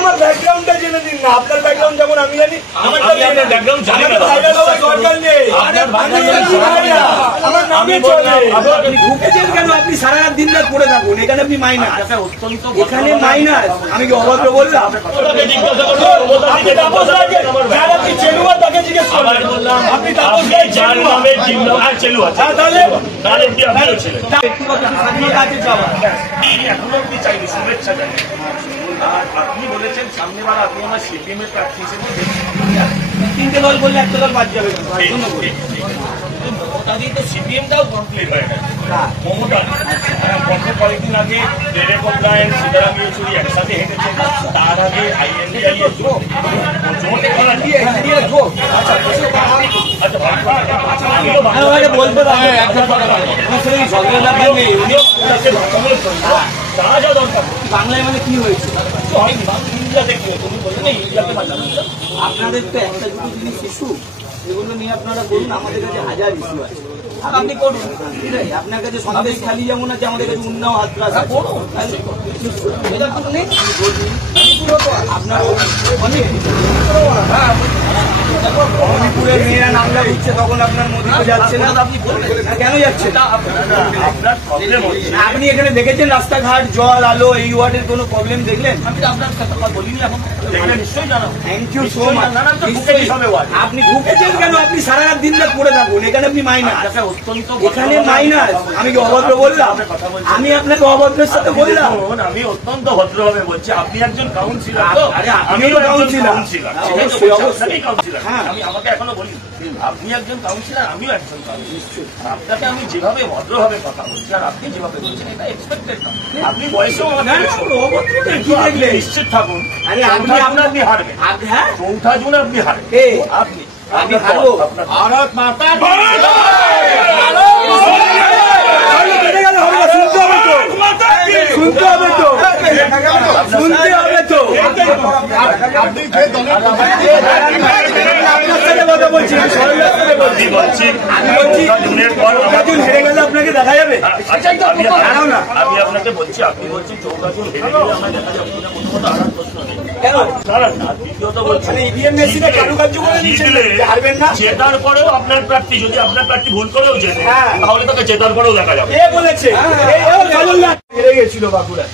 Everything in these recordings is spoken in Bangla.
আমার ব্যাকগ্রাউন্ডটা জেনে দিন না, আপনার ব্যাকগ্রাউন্ড যেমন আমি জানি, আমার ব্যাকগ্রাউন্ড জানি না, দরকার নেই। আমার নামে চলে। আপনি ঢুকেছেন কেন? আপনি সারা রাত দিন রাত পড়ে থাকুন, এখানে আপনি মাইনাস, এখানে মাইনাস। আমি কি অভদ্র বললাম? আপনি তাপস রায়কে, যারা আপনি চেলুয়া তাকে জিজ্ঞেস করবেন। আপনি তাপস রায় চেলুয়া, তাহলে কি আপনিও ছিলেন? ব্যক্তিগত স্বাধীনতা আছে সবার। এখনো আপনি চাইলে শুভেচ্ছা জানেন। আপনি বলেছেন সামনেবার আপনি আমার সিপিএম এর প্রার্থী হিসেবে তিনটে দল বললে একটা দল বাদ যাবে। মমতা দিয়ে তো সিপিএমটাও কমপ্লিট হয়ে গেছে। মমতা গত কয়েকদিন আগে দেবেন্দ্র ফডনবিস, সীতারাম ইয়েচুরি একসাথে হেঁটেছেন। তার আগে আইএনডিআই বলতে বাংলায় মানে কি হয়েছে? আপনাদের তো একটা দুটো জিনিস ইস্যু, এগুলো নিয়ে আপনারা বলুন। আমাদের কাছে হাজার ইস্যু আছে, আপনি করুন। আপনার কাছে সন্দেশ খালি যেমন আছে, আমাদের কাছে উন্নাও হাতরাস আছে। আপনার মণিপুরের মেয়েরা নামলা দিচ্ছে, তখন আপনার মোদীকে যাচ্ছে না, আপনি কেন যাচ্ছে? আপনি এখানে দেখেছেন রাস্তাঘাট, জল, আলো, এই ওয়ার্ডের কোনো প্রবলেম দেখলেন? Thank you so much. আপনি ঢুকেছেন কেন? আপনি সারা রাত দিন রাত পড়ে থাকুন, এখানে আপনি মাইনাস, এখানে মাইনাস। আমি কি অভদ্র বললাম? আমি আপনাকে অভদ্রের সাথে বললাম? আমি অত্যন্ত ভদ্রভাবে বলছি, আপনি একজন কাউন্সিলর। আমিও কাউন্সিলর। আমি আমাকে এখনো বলি আপনি একজন কাউন্সিলর, আমিও একজন কাউন্সিলর। আপনাকে আমি যেভাবে ভদ্রভাবে কথা বলছি আর আপনি যেভাবে বলছেন এটা এক্সপেক্টেড না। আপনি বয়সেও নিশ্চিত থাকুন, আপনি হারবেন। হ্যাঁ, 4 জুন আপনি হারবেন। আপনি হারবো। ভারত মাতা শুনতে হবে তো, শুনতে হবে তো। আপনাকে দেখা যাবে। আমি আপনাকে বলছি, আপনি বলছেন 14 জুন হেরে গেলে আমরা দেখা যাবো, প্রথমত আর প্রশ্ন নেই। দ্বিতীয়ত বলছেন জেতার পরেও আপনার প্রার্থী, যদি আপনার প্রার্থী ভুল করেও জেতে, তাহলে তাকে জেতার পরেও দেখা যাবে। হেরে গেছিল বাঁকুড়া,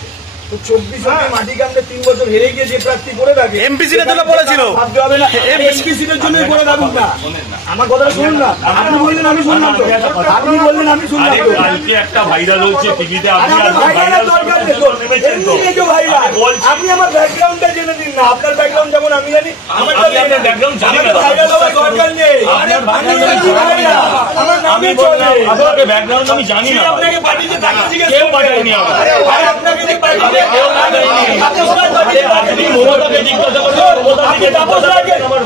24 মাটি কামড়ে 3 বছর হেরে গিয়ে যে প্রার্থী করে থাকে, এমপি সিটের জন্য বলেছিল, ভাবতে হবে না এমপি সিটের জন্যই করে থাকুক না। আমার কথাটা শুনুন না, আপনি বললেন আমি শুনলাম তো, আপনি বললেন আমি শুনলাম তো। কালকে একটা ভাইরাল হচ্ছে টিভিতে, আপনি আমার ব্যাকগ্রাউন্ডটা জেনে দিন না, আপনার ব্যাকগ্রাউন্ড যেমন আমি জানি, আমার ব্যাকগ্রাউন্ড জানি না, দরকার নেই। আমার নামে চলে। আপনাকে ব্যাকগ্রাউন্ড আমি জানি না, আপনাকে পাঠিয়েছে, তাকে জিজ্ঞেস কেউ পাঠায়নি আমাকে। আপনাকে যে পাঠিয়েছে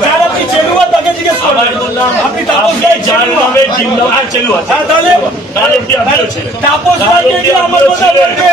যারা আপনি চেলুয়া তাকে জিজ্ঞেস করবেন। আপনি তাপস রায় যার নামে জিন্দাবাদ চেলুয়া, তাহলে কি আপনিও ছিলেন? তাপস রায়কে আমার কথা বলবে।